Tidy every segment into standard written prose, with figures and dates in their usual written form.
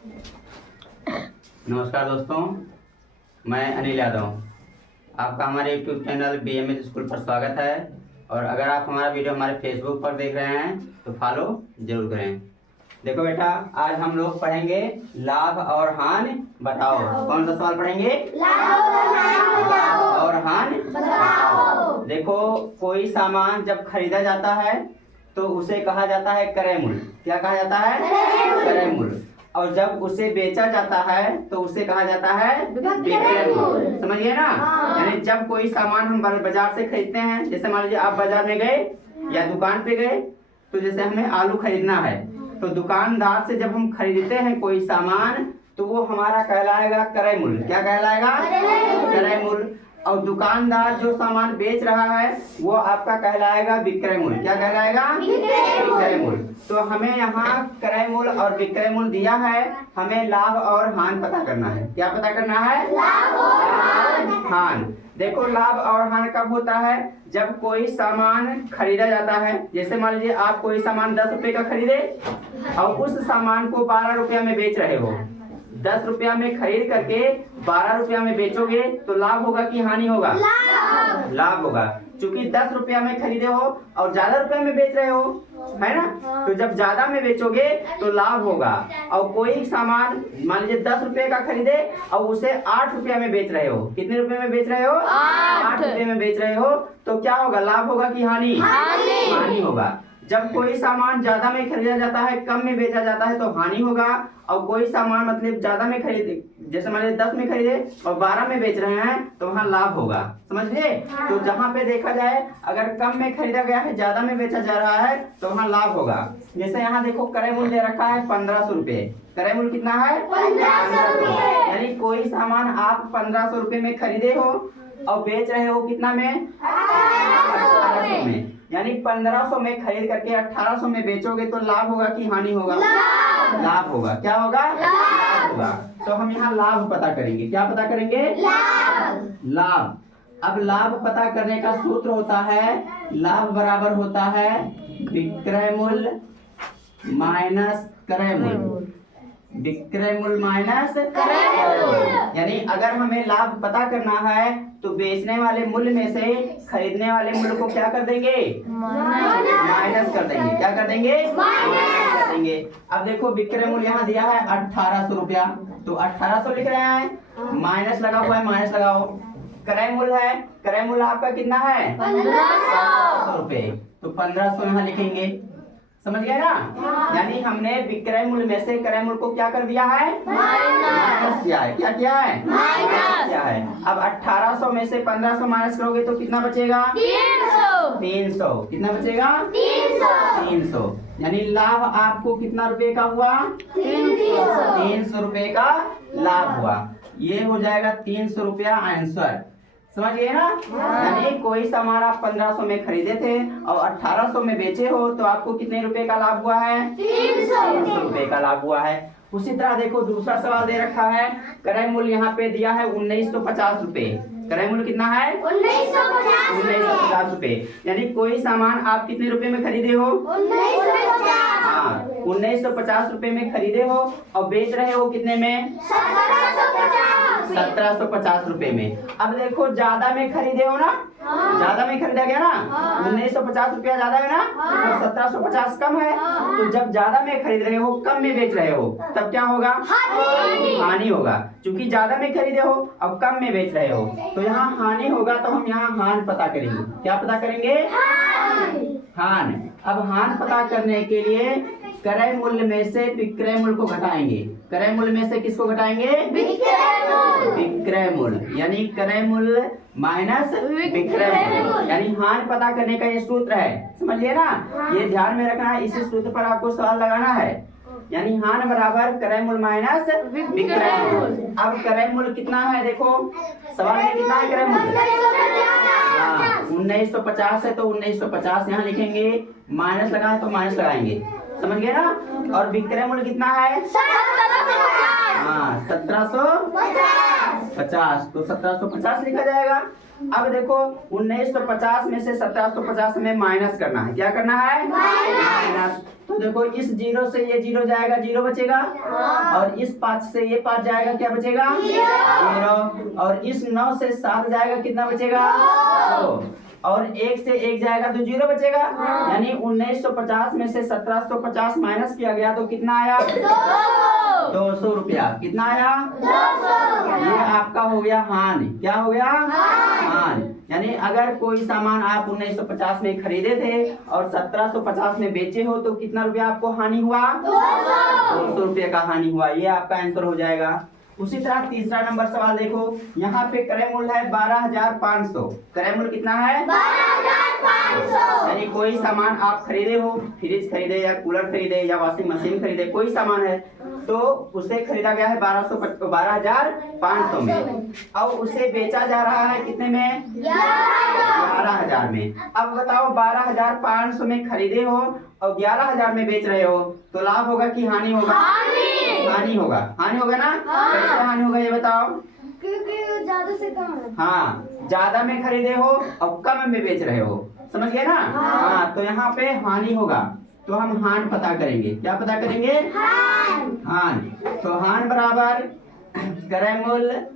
नमस्कार दोस्तों, मैं अनिल यादव। आपका हमारे YouTube चैनल BMS स्कूल पर स्वागत है। और अगर आप हमारा वीडियो हमारे फेसबुक पर देख रहे हैं तो फॉलो जरूर करें। देखो बेटा, आज हम लोग पढ़ेंगे लाभ और हानि बताओ। कौन सा सवाल पढ़ेंगे? लाभ और हानि बताओ। देखो, कोई सामान जब खरीदा जाता है तो उसे कहा जाता है क्रय मूल्य। क्या कहा जाता है? क्रय मूल्य। और जब उसे बेचा जाता है तो उसे कहा जाता है विक्रय मूल्य। समझिए ना? यानी जब कोई सामान हम बाजार से खरीदते हैं, जैसे मान लीजिए आप बाजार में गए या दुकान पे गए, तो जैसे हमें आलू खरीदना है तो दुकानदार से जब हम खरीदते हैं कोई सामान तो वो हमारा कहलाएगा क्रय मूल्य। क्या कहलाएगा? क्रय मूल्य। और दुकानदार जो सामान बेच रहा है वो आपका कहलाएगा विक्रय मूल्य। क्या कहलाएगा? विक्रय मूल्य। तो हमें यहाँ क्रय मूल्य और विक्रय मूल्य दिया है, हमें लाभ और हानि पता करना है। क्या पता करना है? लाभ और हानि। देखो, लाभ और हानि कब होता है? जब कोई सामान खरीदा जाता है। जैसे मान लीजिए आप कोई सामान 10 रुपए का खरीदे और उस सामान को 12 रुपया में बेच रहे हो। 10 रुपया में खरीद करके 12 रुपया में बेचोगे तो लाभ होगा कि हानि होगा? लाभ होगा, क्योंकि 10 रुपया में खरीदे हो और ज्यादा रुपया में बेच रहे हो, है ना? तो जब ज्यादा में बेचोगे तो लाभ होगा। और कोई सामान मान लीजिए 10 रुपये का खरीदे और उसे 8 रुपया में बेच रहे हो। कितने रुपए में बेच रहे हो? 8 रुपये में बेच रहे हो। तो क्या होगा? लाभ होगा कि हानि? हानि होगा। जब कोई सामान ज्यादा में खरीदा जाता है, कम में बेचा जाता है तो हानि होगा। और कोई सामान मतलब ज्यादा में खरीदे, जैसे मान लीजिए 10 में खरीदे और 12 में बेच रहे हैं तो वहाँ लाभ होगा। समझ लिए? तो जहाँ पे देखा जाए अगर कम में खरीदा गया है, ज्यादा में बेचा जा रहा है तो वहाँ लाभ होगा। जैसे यहाँ देखो, क्रय मूल्य दे रखा है 1500 रुपए। क्रय मूल्य कितना है? 1500। यानी कोई सामान आप 1500 रुपए में खरीदे हो और बेच रहे हो कितना में? 1800 में। यानी 1500 में खरीद करके 1800 में बेचोगे तो लाभ होगा कि हानि होगा? लाभ होगा। क्या होगा? लाभ होगा। तो हम यहाँ लाभ पता करेंगे। क्या पता करेंगे? लाभ। अब लाभ पता करने का सूत्र होता है, लाभ बराबर होता है विक्रय मूल्य माइनस क्रय मूल्य। विक्रय मूल्य माइनस क्रय मूल्य। यानी अगर हमें लाभ पता करना है तो बेचने वाले मूल्य में से खरीदने वाले मूल्य को क्या कर देंगे? माइनस कर देंगे। क्या कर देंगे? माइनस कर देंगे। अब देखो, विक्रय मूल्य यहाँ दिया है 1800 रुपया, तो 1800 लिख रहे हैं, माइनस लगा हुआ है, माइनस लगाओ। क्रय मूल्य है, क्रय मूल्य आपका कितना है? 1500 रुपए, तो 1500 यहाँ लिखेंगे। समझ गए ना? यानी हमने विक्रय मूल्य में से क्रय मूल्य को क्या कर दिया है? माइनस किया है। क्या किया है? माइनस किया है। अब 1800 में से 1500 माइनस करोगे तो कितना बचेगा? 300। कितना बचेगा? 300। यानी लाभ आपको कितना रुपए का हुआ? 300 रुपए का लाभ हुआ। ये हो जाएगा 300 रुपया आंसर। समझ गए ना? यानी कोई सामान आप 1500 में खरीदे थे और 1800 में बेचे हो तो आपको कितने रुपए का लाभ हुआ है? 300 रुपए का लाभ हुआ है। उसी तरह देखो, दूसरा सवाल दे रखा है, क्रय मूल्य यहाँ पे दिया है 1950 रुपए। क्रय मूल्य कितना है? 1950 रुपए। यानी कोई सामान आप कितने रुपए में खरीदे हो? 1950 रुपए में खरीदे हो और बेच रहे हो कितने में? 1750 रुपए में। अब देखो, ज्यादा में खरीदे हो ना? ज्यादा में खरीदा गया ना? 1950 रुपया ज्यादा है ना? और 1750 कम है। तो जब ज्यादा में खरीद रहे हो, कम में बेच रहे हो, तब क्या होगा? हानि होगा, क्योंकि ज्यादा में खरीदे हो अब कम में बेच रहे हो तो यहाँ हानि होगा। तो हम यहाँ हानि पता करेंगे। क्या पता करेंगे? हानि। अब हानि पता करने के लिए क्रय मूल्य में से विक्रय मूल्य को घटाएंगे। क्रय मूल्य में से किसको घटाएंगे? विक्रय मूल्य। यानी क्रय मूल्य माइनस विक्रय मूल्य। यानी हानि पता करने का ये सूत्र है। समझिए ना? ये ध्यान में रखना है, इसी सूत्र पर आपको सवाल लगाना है। यानी हानि बराबर क्रय मूल्य माइनस विक्रय मूल्य। अब क्रय मूल्य कितना है? देखो, सवाल में कितना है क्रय मूल्य? 1950 है तो 1950 यहाँ लिखेंगे, माइनस लगा है तो माइनस लगाएंगे। समझ गए ना? और विक्रय मूल्य कितना है? 1750। तो 1750 लिखा जाएगा। अब देखो 1950 में से 1750 में माइनस करना है। क्या करना है? माइनस। तो देखो इस जीरो से ये जीरो जाएगा, जीरो बचेगा। और इस 5 से ये 5 जाएगा, क्या बचेगा? जीरो। और इस 9 से 7 जाएगा, कितना बचेगा? 2। और 1 से 1 जाएगा तो जीरो बचेगा। यानी 1950 में से 1750 माइनस किया गया तो कितना आया? 200 रुपया। कितना आया? 200। ये आपका हो गया हानि। क्या हो गया? हानि। यानी अगर कोई सामान आप 1950 में खरीदे थे और 1750 में बेचे हो तो कितना रुपया आपको हानि हुआ? 200 रुपये का हानि हुआ। ये आपका आंसर हो जाएगा। उसी तरह तीसरा नंबर सवाल देखो, यहाँ पे क्रय मूल्य है 12,500। क्रय मूल्य कितना है? 12,500। यानी कोई सामान आप खरीदे हो, फ्रिज खरीदे या कूलर खरीदे या वॉशिंग मशीन खरीदे, कोई सामान है तो उसे खरीदा गया है 12,500 में और उसे बेचा जा रहा है कितने में? 11,000 में। अब बताओ 12,500 में खरीदे हो और 11,000 में बेच रहे हो तो लाभ होगा कि हानि होगा? हानि होगा। हानि होगा ना? कैसे हानि होगा ये बताओ? क्योंकि ज्यादा से कम है। हाँ, ज्यादा में खरीदे हो और कम में बेच रहे हो। समझ गए ना? हाँ, तो यहाँ पे हानि होगा। तो हम हानि पता करेंगे। क्या पता करेंगे? हानि। तो हानि बराबर क्रय मूल्य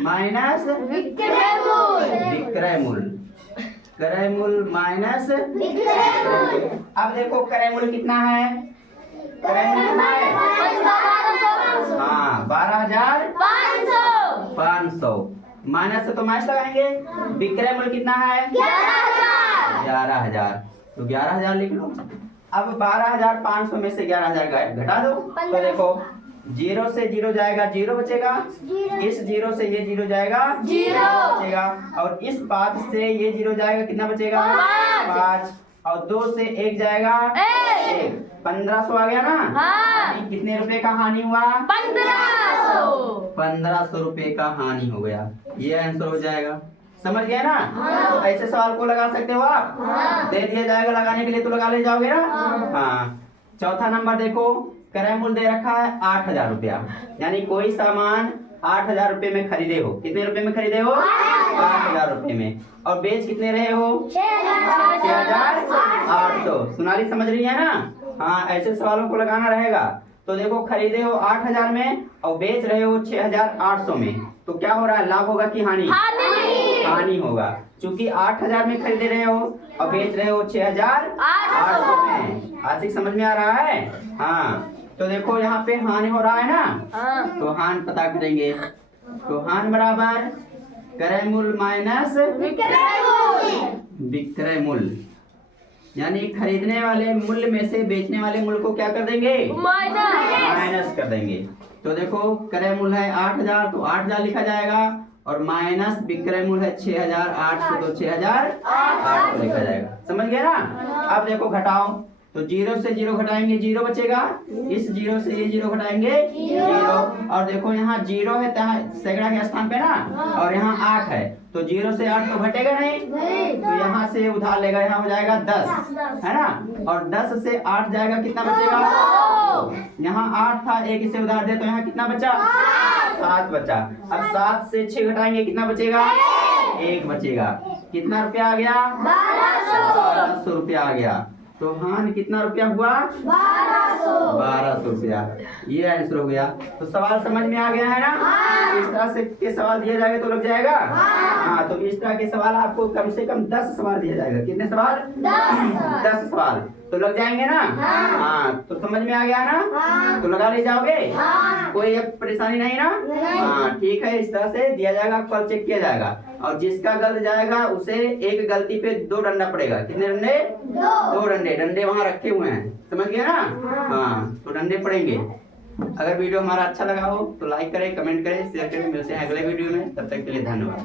माइनस विक्रय मूल्य। विक्रय मूल्य। क्रय मूल्य माइनस विक्रय मूल्य। अब देखो क्रय मूल्य कितना है? क्रय मूल्य कितना है? हाँ, 12,500। माइनस से तो माइनस लगाएंगे। विक्रय मूल्य कितना है? 11,000। तो 11,000 लिख लो। अब 12,500 में से 11,000 घटा दो तो देखो जीरो से जीरो जाएगा, जीरो बचेगा। इस जीरो से ये जीरो जाएगा, जीरो बचेगा। और इस 5 से ये जीरो जाएगा, कितना बचेगा? 5। और 2 से 1 जाएगा, 1। 1500 आ गया ना? हाँ। कितने रुपए का हानि हुआ? 1500 रुपए का हानि हो गया। ये आंसर हो जाएगा। समझ गए ना? तो ऐसे सवाल को लगा सकते हो आप। दे दिया जाएगा लगाने के लिए तो लगा ले जाओगे ना? हाँ। चौथा नंबर देखो, क्रय मूल्य दे रखा है 8,000 रुपया। यानी कोई सामान 8,000 रुपए में खरीदे हो। कितने रुपए में खरीदे हो? 8,000 रुपए में। और बेच कितने रहे हो? 6,800। सोनाली समझ रही है ना? हाँ, ऐसे सवालों को लगाना रहेगा। तो देखो खरीदे हो 8,000 में और बेच रहे हो 6,800 में तो क्या हो रहा है? लाभ होगा कि हानि? हानि होगा। क्योंकि 8,000 में खरीदे रहे हो और बेच रहे हो 6,800 में। आशिक समझ में आ रहा है? हाँ। तो देखो यहाँ पे हानि हो रहा है ना? तो हानि पता करेंगे। तो हानि बराबर क्रय मूल्य माइनस विक्रय मूल्य। यानी खरीदने वाले मूल्य में से बेचने वाले मूल्य को क्या कर देंगे? माइनस कर देंगे। तो देखो क्रय मूल्य है 8,000 तो 8,000 लिखा जाएगा और माइनस विक्रय मूल्य है 6,800 तो 6,800 लिखा जाएगा। समझ गए ना? अब देखो घटाओ तो जीरो से जीरो घटाएंगे, जीरो बचेगा। इस जीरो से ये जीरो घटाएंगे, जीरो। और देखो यहाँ जीरो है सैकड़ा के स्थान पे ना, और यहाँ 8 है तो जीरो से 8 तो घटेगा नहीं। तो यहाँ से उधार लेगा, यहाँ हो जाएगा 10, है ना? और 10 से 8 जाएगा, कितना बचेगा? यहाँ 8 था, एक इसे उधार दे तो यहाँ कितना बचा? 7 बचा। अब 7 से 6 घटाएंगे, कितना बचेगा? 1 बचेगा। कितना रुपया आ गया? 1200 रुपया आ गया। तो हानि कितना रुपया हुआ? 1200 रुपया। ये आंसर हो गया। तो सवाल समझ में आ गया है ना? इस तरह से के सवाल दिए जाएंगे तो लग जाएगा। हाँ, तो इस तरह के सवाल आपको कम से कम 10 सवाल दिया जाएगा। कितने सवाल? 10 सवाल तो लग जाएंगे ना? हाँ। तो समझ में आ गया ना? तो लगा ले जाओगे? कोई परेशानी नहीं ना? हाँ, ठीक है। इस तरह से दिया जाएगा, कल चेक किया जाएगा और जिसका गलत जाएगा उसे एक गलती पे 2 डंडा पड़ेगा। कितने डंडे? 2 डंडे। डंडे वहाँ रखे हुए हैं, समझ गए ना? हाँ, तो डंडे पड़ेंगे। अगर वीडियो हमारा अच्छा लगा हो तो लाइक करें, कमेंट करें, शेयर करें। मिलते हैं अगले वीडियो में, तब तक के लिए धन्यवाद।